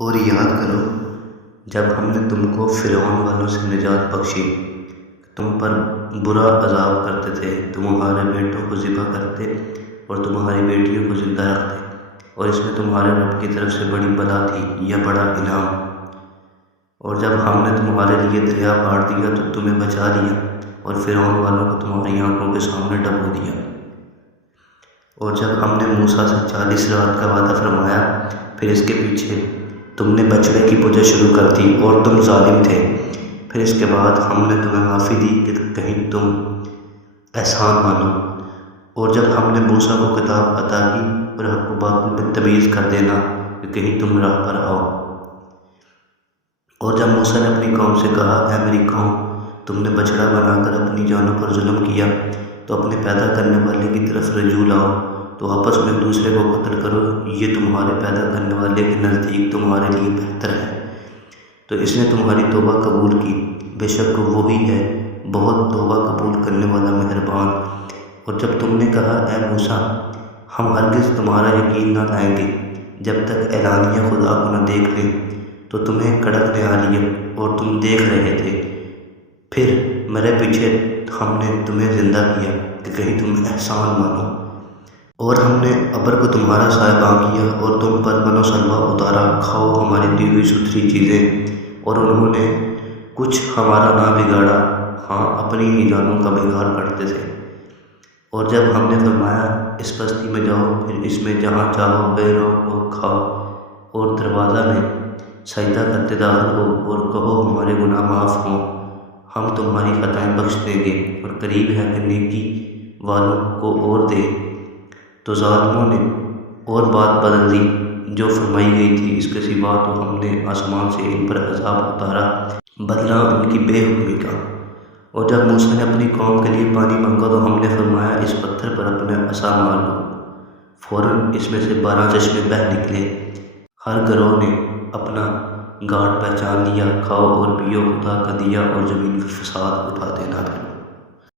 اور یاد کرو جب ہم نے تم کو فرعون والوں سے نجات بخشی، تم پر برا عذاب کرتے تھے، تمہارے بیٹوں کو ذبح کرتے اور تمہاری بیٹیوں کو زندہ رکھتے، اور اس میں تمہارے رب کی طرف سے بڑی بلا تھی یا بڑا انعام۔ اور جب ہم نے تمہارے لیے دریا پار دیا تو تمہیں بچا لیا، اور فرعون والوں کو تمہاری آنکھوں کے سامنے ڈبو دیا۔ اور جب ہم نے موسیٰ سے 40 رات کا وعدہ فرمایا، پھر اس کے پیچھے تم نے بچڑے کی پوجا شروع کر دی اور تم ظالم تھے، پھر اس کے بعد ہم نے تمہیں معافی دی کہ کہیں تم احسان مانو۔ اور جب ہم نے موسیٰ کو کتاب عطا کی اور حق و باطل میں تمیز کر دینا کہ کہیں تم راہ پر آؤ۔ اور جب موسیٰ نے اپنی قوم سے کہا، اے میری قوم، تم نے بچڑا بنا کر اپنی جانوں پر ظلم کیا، تو اپنے پیدا کرنے والے کی طرف رجوع لاؤ، تو آپس میں ایک دوسرے کو قتل کرو، یہ تمہارے پیدا کرنے والے کے نزدیک تمہارے لیے بہتر ہے۔ تو اس نے تمہاری توبہ قبول کی، بے شک وہی ہے بہت توبہ قبول کرنے والا مہربان۔ اور جب تم نے کہا، اے موسیٰ، ہم ہرگز تمہارا یقین نہ لائیں گے جب تک اعلانیہ خدا کو نہ دیکھ لیں، تو تمہیں کڑک نے آ لیا اور تم دیکھ رہے تھے، پھر میرے پیچھے ہم نے تمہیں زندہ کیا کہ کہیں تم احسان مانو۔ اور ہم نے ابر کو تمہارا صاحبان کیا اور تم پر من و سلویٰ اتارا، کھاؤ ہماری دی ہوئی ستھری چیزیں، اور انہوں نے کچھ ہمارا نہ بگاڑا، ہاں اپنی ہی جانوں کا بگاڑ کرتے تھے۔ اور جب ہم نے فرمایا، اس بستی میں جاؤ، پھر اس میں جہاں چاہو بے رو کھاؤ، اور دروازہ میں سجدہ کرتے داخل ہو اور کہو ہمارے گناہ معاف ہوں، ہم تمہاری خطائیں بخش دیں گے، اور قریب ہے کہ نیکی والوں کو اور دے، تو ظالموں نے اور بات بدل دی جو فرمائی گئی تھی، اس کے سوا تو ہم نے آسمان سے ان پر عذاب اتارا بدلہ ان کی بے حکمی کا۔ اور جب موسیٰ نے اپنی قوم کے لیے پانی مانگا تو ہم نے فرمایا، اس پتھر پر اپنا عصا مار دو، فوراً اس میں سے 12 چشمے بہہ نکلے۔ ہر گروہ نے اپنا گھاٹ پہچان لیا، کھاؤ اور پیو، خدا کا دیا اور زمین پر فساد اٹھا دینا ہے۔